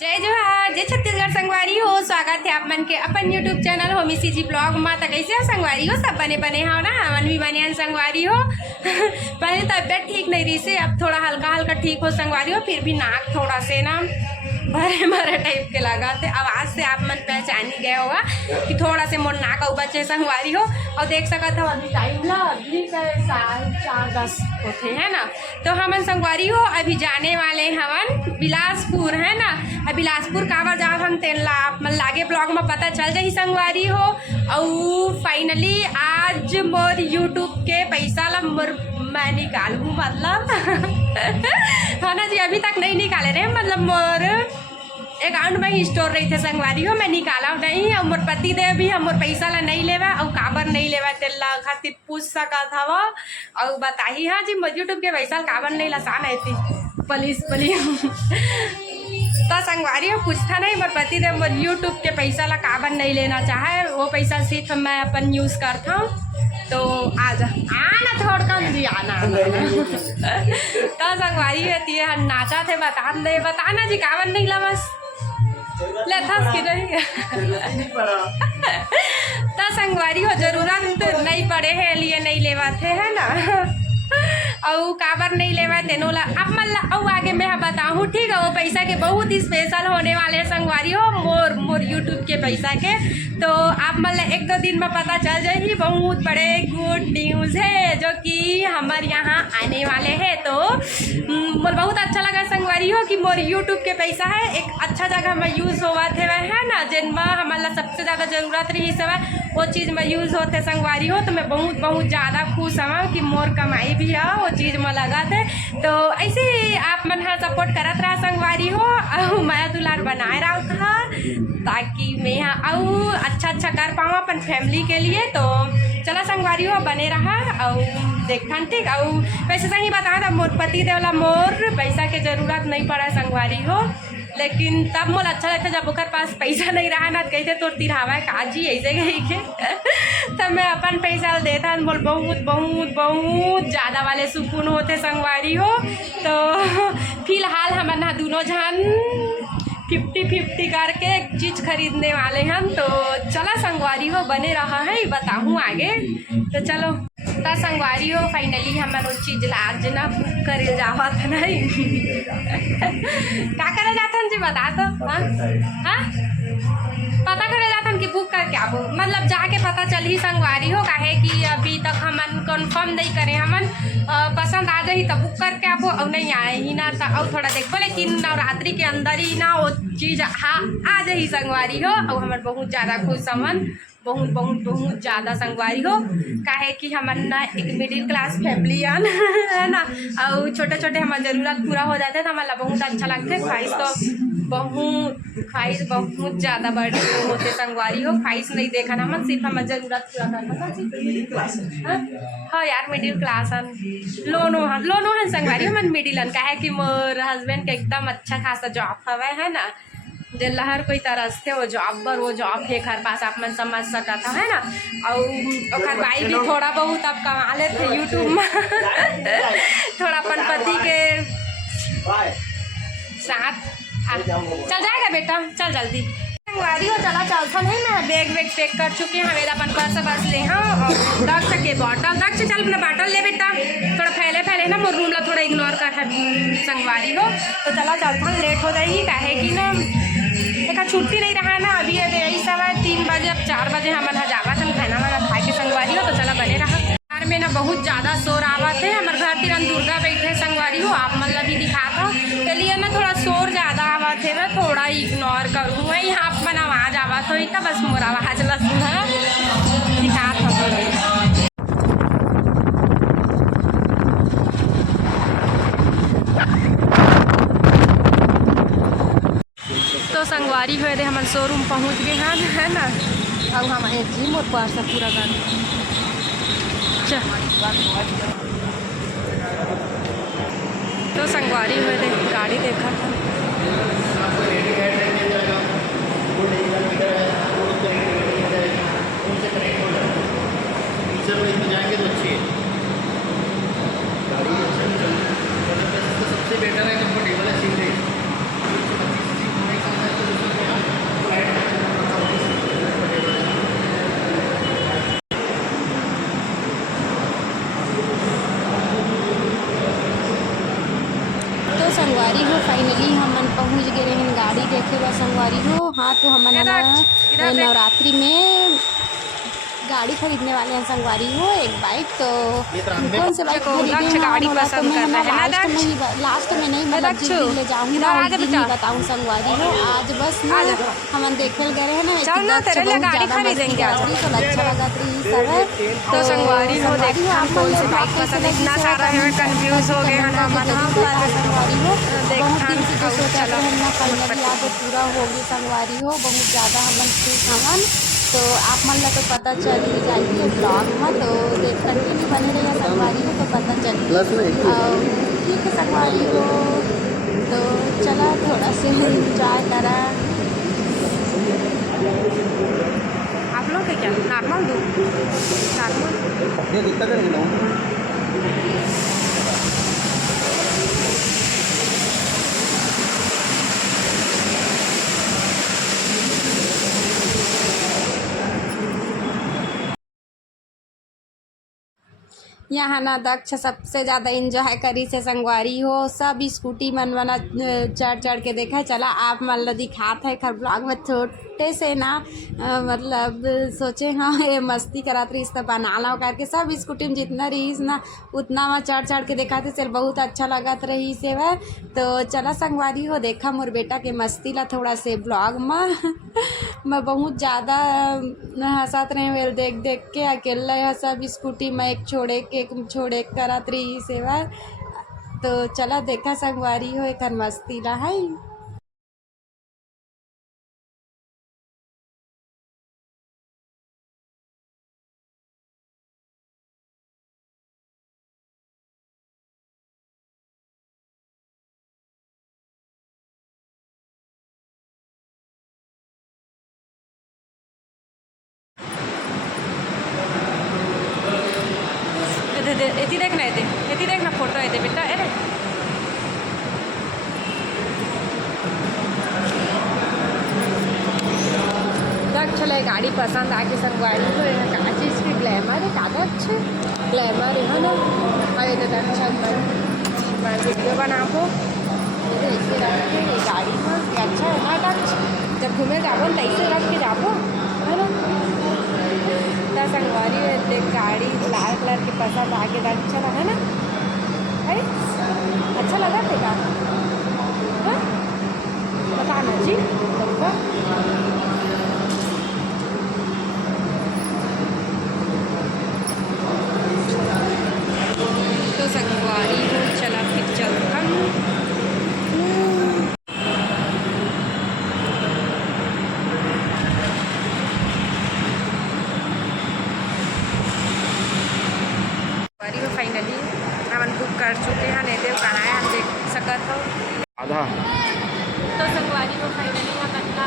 जय जोहार, जय छत्तीसगढ़ संगवारी हो। स्वागत है आप मन के अपन यूट्यूब चैनल होमी सी जी ब्लॉग में। तो कैसे हो संगवारी हो? सब बने बने हो ना? हमन भी बने हैं संगवारी हो। पहले तबियत ठीक नहीं रही से, अब थोड़ा हल्का हल्का ठीक हो संगवारी हो। फिर भी नाक थोड़ा से ना भरे भरे टाइप के लगा थे। आवाज़ से आप मन पहचान ही गए होगा कि थोड़ा से मोर नाक और बच्चे संगवारी हो। और देख सकते हो अभी टाइम ना अभी 4:10 होते है ना। तो हमन संगवारी हो अभी जाने वाले हवन बिलासपुर है ना। बिलासपुर काबर जा हम तेन ला मन लागे ब्लॉग में पता चल जाही संगवारी हो। और फाइनली आज मोर यूट्यूब के पैसा ला मैं निकालूँ मतलब है ना जी। अभी तक नहीं निकाले रहे, मतलब मोर अकाउंट में ही स्टोर रही थे संगवारी हो। मैं निकाला नहीं और मोर पति दे भी हम मोर पैसा ला नहीं लेवा और काबर नहीं लेवा तेला खातिर पूछ सकत हवा और बताही। हाँ जी, मोर यूट्यूब के पैसा काबर नहीं लसान है थी पुलिस तो संगवारी हो पूछता नहीं मोर पति दे मोर यूट्यूब के पैसा ला काबर नहीं लेना चाहे। वो पैसा सिर्फ मैं अपन यूज़ करता हूँ। तो आज आना थोड़ कम जी आना तो संगवारी होती है नाचा थे बताना जी काबर नहीं ला बस ले थस की नहीं तो संगवारी हो जरूरत नहीं पड़े है लिए नहीं लेवा थे है ना। और काबर नहीं लेवा तेनो ला अब मतलब और आगे मैं बताऊँ ठीक है। वो पैसा के बहुत ही स्पेशल होने वाले हैं संगवारी हो मोर यूट्यूब के पैसा के। तो आप मतलब 1-2 दिन में पता चल जाएगी। बहुत बड़े गुड न्यूज़ है जो कि हमारे यहाँ आने वाले हैं। तो मोर बहुत अच्छा लगा संगवारी हो कि मोर यूट्यूब के पैसा है एक अच्छा जगह में यूज़ हुआ थे वह है ना। जिनमें हमारा सबसे ज़्यादा ज़रूरत रही सब वो चीज़ में यूज़ होते संगवारी हो। तो मैं बहुत ज़्यादा खुश हूँ कि मोर कमाई भी है वो चीज़ में लगा थे। तो ऐसे ही आप मन हर सपोर्ट करत रहा संगवारी हो और मैं दुलार बनाए रहा था ताकि मैं यहाँ और अच्छा कर पाऊँ अपन फैमिली के लिए। तो चला संगवारी हो बने रहा और देखता ठीक। और वैसे सही बता था मोर पति देवला मोर पैसा के ज़रूरत नहीं पड़ा संगवारी हो। लेकिन तब मोल अच्छा लगता जब ओकर पास पैसा नहीं रहा ना कहते तो तिरहावा काजी ऐसे गई के तब मैं अपन पैसा देता मोल बहुत ज़्यादा वाले सुकून होते संगवारी हो। तो फिलहाल हम ना दोनों जन 50-50 करके एक चीज़ खरीदने वाले हम। तो चला संगवारी हो बने रहा है बताऊँ आगे। तो चलो तो संगवारी हो फाइनली हम वो चीज़ आज ना बुक करे जावा था नहीं क्या करे जाता जी बता तो। हाँ हाँ पता करे जाता कि बुक कर क्या वो मतलब जाके पता चल ही संगवारी हो काहे कि अभी तक हमन कंफर्म नहीं करे। हमन पसंद आ जाही तब बुक करके आपो और नहीं आए ही ना तो और थोड़ा देखो। लेकिन नवरात्रि के अंदर ही ना वो चीज़ हाँ आ जाही संगवारी हो। और हमारे बहुत ज़्यादा खुश हमन बहुत ज़्यादा संगवारी हो काहे कि हमारे ना एक मिडिल क्लास फैमिली है ना। और छोटे छोटे हमारे ज़रूरत पूरा हो जाते तो हमारा बहुत अच्छा लगता है। ख्वाहिश बहुत ज़्यादा बड़ी होते संगवारी हो। ख्वाहिश नहीं देखा ना हम सिर्फ हमारी ज़रूरत पूरा करना। हाँ यार मिडिल क्लास लोनो है संगवारी हो मन मिडिल काहे कि मोर हस्बैंड के एकदम अच्छा खासा जॉब हवा है ना। जो लहर कोई तरस थे वो जॉब है घर पास आप मन समझ सकता था है ना। और भाई भी थोड़ा बहुत अब कमा लेते यूट्यूब में थोड़ा अपन पति के साथ चल जाएगा बेटा चल जल्दी संगवारी हो। चला चलता नहीं मैं बैग पैक कर चुकी हूँ। मेरा अपन पर्स ले हाँ और दक्ष के बॉटल दक्ष चल अपना बॉटल ले बेटा थोड़ा फैले ना मोर रूम ला थोड़ा इग्नोर कर संगवारी हो। तो चला चलता लेट हो जाएगी काहे कि ना एक छुट्टी नहीं रहा ना। अभी यही सब 3 बजे अब 4 बजे हमन जावा था खाना वाना खा के संगवारी हो। तो चला बने रहा घर में ना बहुत ज़्यादा शोर आवा थे। हमारे घर तिरन दुर्गा बैठे संगवारी हो आप मतलब भी दिखाता चलिए ना थोड़ा शोर ज़्यादा आवा थे मैं थोड़ा इग्नोर करूँ वही यहाँ अपन आवाज़ आवा तो इतना बस मोर आवाज़ ला सुना दिखा था। तो संगवारी हुए थे हम शोरूम पहुँच गए हैं है ना। और हम जी मोर पास पूरा गाड़ी तो संगवारी हुए थे गाड़ी देखा था। जाएंगे तो अच्छी है गाड़ी सबसे बेटर है कंफर्टेबल है सीट देखे बा संगवारी हो। हाँ तो हम नवरात्रि में गाड़ी खरीदने वाले हैं संगवारी हो, एक बाइक। तो कौन से बाइक खरीदे हैं गाड़ी वाला तो पसंद मैं करता है ना लास्ट में नहीं मतलब जिस दिन ले जाऊँगी ना उस दिन ही बताऊँ संगवारी हो। आज बस ना हम देखे गए हैं ना चल ना तेरे लिए गाड़ी खरीदेंगे आज। तो अच्छा लगा रही सब है। तो संगवारी हो देख हम कौन सी बाइक पसंद, इतना सारा है कंफ्यूज हो गए हैं हम संगवारी हो। बहुत दिन से जो देख सोचा था हम फाइनली आज पूरा होगी संगवारी हो। बहुत ज़्यादा हम खुश हवन। तो आप मन ला तो पता चल ही जाइए ब्लॉग में, तो देख कंटिन्यू बने रहिए संगवारी हो तो पता चल ठीक है संगवारी हो। तो चला थोड़ा से एंजॉय करा। आप लोग क्या नॉर्मल दूँ यहाँ ना दक्ष सबसे ज़्यादा इंजॉय करी से संगवारी हो। सब स्कूटी मन मना चढ़ चढ़ के देखा। चला आप मन ला दिखात है खर ब्लॉग में छोटे से ना मतलब सोचे हाँ ये मस्ती करात रही तो बना लो करके सब स्कूटी में जितना रही ना उतना में चढ़ चढ़ के दिखाते चल बहुत अच्छा लगत रही से वह। तो चला संगवारी हो देखा मोर बेटा के मस्ती ला थोड़ा से ब्लॉग में मैं बहुत ज़्यादा हंसत रहे वेल देख देख के अकेला सब स्कूटी में एक छोड़े करत रही सेवा। तो चला देखा संगवारी हो एक मस्ती ला है। एती देखना फोटो है बेटा। अरे दक्ष चले गाड़ी पसंद आके संगवारी हो का चीज़ की ग्लैमर है ज़्यादा अच्छे ग्लैमर है ना। अरे तो दक्ष मैं वीडियो बनाबो ऐसे रख के ये गाड़ी में अच्छा है ना दक्ष जब घूमे जाबो तो ऐसे रख के जाबो है ना। संगवारी देख गाड़ी लाल कलर की पसंद आके अच्छा लगा ना। अरे अच्छा लगा थे का बताना जी सबका। तो संगवारी हो चला फिर चलता फाइनली हम बुक कर चुके हैं नहीं देव कहाँ है हम देख सकते हो आधा। तो संगवारी को फाइनली हम अपना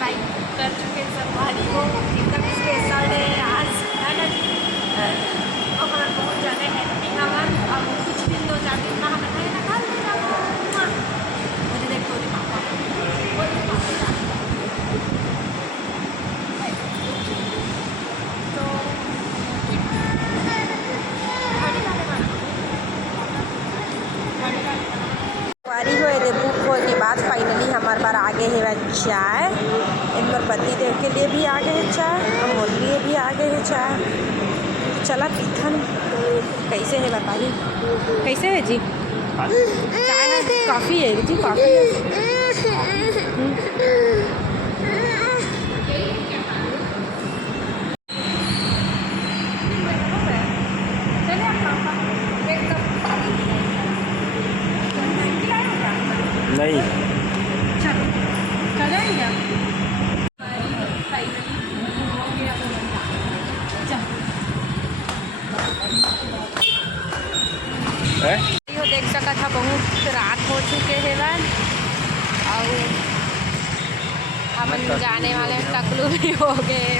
बाइक कर चुके हैं। संगवारी को एकदम स्पेशल है आज है ना जी। और बहुत ज़्यादा हैप्पी हवन अब कुछ दिन 2-4 दिन में हमें कहीं ना घर मुझे देखो पापा बुक होने के बाद फाइनली हमारे बार आगे है चाय। इन पर पति देव के लिए भी आ गए है चाय और मोर लिए भी आ गए है चाय। चला पीथन कैसे है बताइए कैसे है जी चाय है काफ़ी है जी काफ़ी है। नहीं चलो चलेंगे देख सका था बहुत रात हो चुके हैं और हम जाने वाले टकलू भी हो गए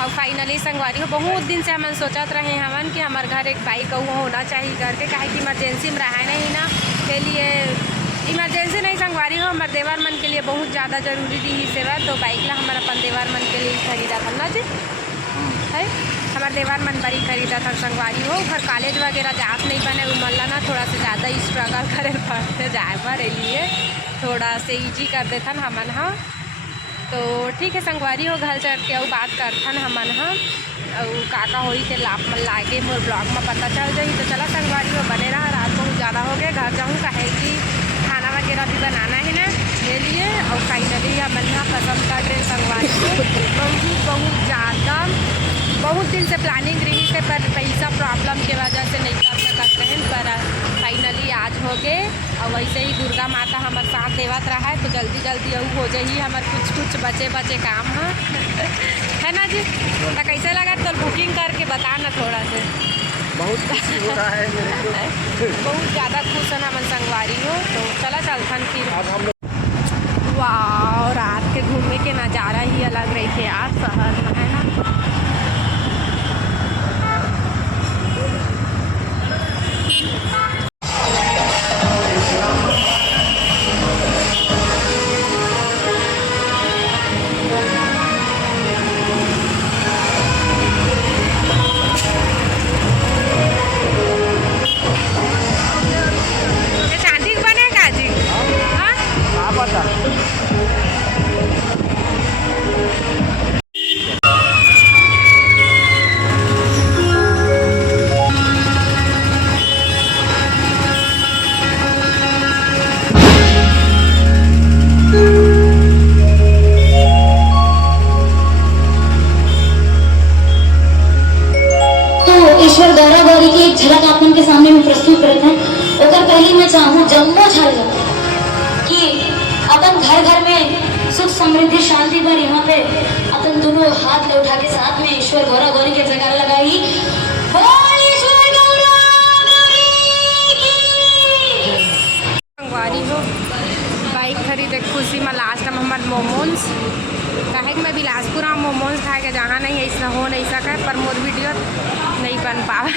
और फाइनली संगवारी हो बहुत दिन से हम सोचत रहे हमन कि हमारे घर एक बाइक होना चाहिए करके काहे कि इमरजेंसी में रहा नहीं ना के लिए इमरजेंसी नहीं संगवारी हो हमारे देवर मन के लिए बहुत ज़्यादा जरूरी थी सेवा। तो बाइक ला हमारा अपन देवर मन के लिए खरीदा था ना जी है हमारे देवर मन बड़ी खरीदा था संगवारी हो। घर कॉलेज वगैरह जात नहीं बने उमरला ना थोड़ा सा ज़्यादा स्ट्रगल करे पड़ते जाए पर लिए थोड़ा से ईजी कर देथन हमन हाँ। तो ठीक है संगवारी हो घर चढ़ के और बात करथन हमन हाँ और काका होई थे लाप मन लागे मोर ब्लॉग में पता चल जाई। तो चला संगवारी हो बने रहा, रात बहुत ज़्यादा हो गया, घर जाऊँ कहे कि खाना वगैरह भी बनाना है ना ले लिए। और फाइनली हमन यहाँ पसंद कर रहे संगवारी को बहुत ज़्यादा, बहुत दिन से प्लानिंग रही थे पर पैसा प्रॉब्लम की वजह से नहीं कर सकते हैं, पर फाइनली आज हो गए। और वैसे ही दुर्गा माता हमारे साथ देवत रहा है तो जल्दी जल्दी और हो जाइए हमारे कुछ बचे काम है ना जी। तो कैसे लगा तो बुकिंग करके बता ना थोड़ा से। बहुत खुशी हो रहा है मेरे को। बहुत ज़्यादा खुश है हमन संगवारी हो। तो चला चलथन फिर। अब हम लोग वाह, रात के घूमने के नज़ारा ही अलग रही थे यार शहर में, है ना। ये चांदी का बनेगा जी? हाँ क्या पता। ईश्वर गौरा गौरी की एक झलक आप उनके सामने में प्रस्तुत करते हैं। अगर पहले मैं चाहूँ जम्मो झल कि अपन घर घर में सुख समृद्धि शांति भर यहाँ पे अपन दोनों हाथ ले उठा के साथ में ईश्वर गौरा गौरी के जयकारा लगाई। बोल ईश्वर गौरा गौरी की। संगवारी हो बाइक खरीदे खुशी में लास्ट में हमारे मोमोज कहे कि मैं बिलासपुर आऊँ मोमोज खाए के जहाँ नहीं ऐसा हो नहीं सका पर मोर वीडियो नहीं बन पावा।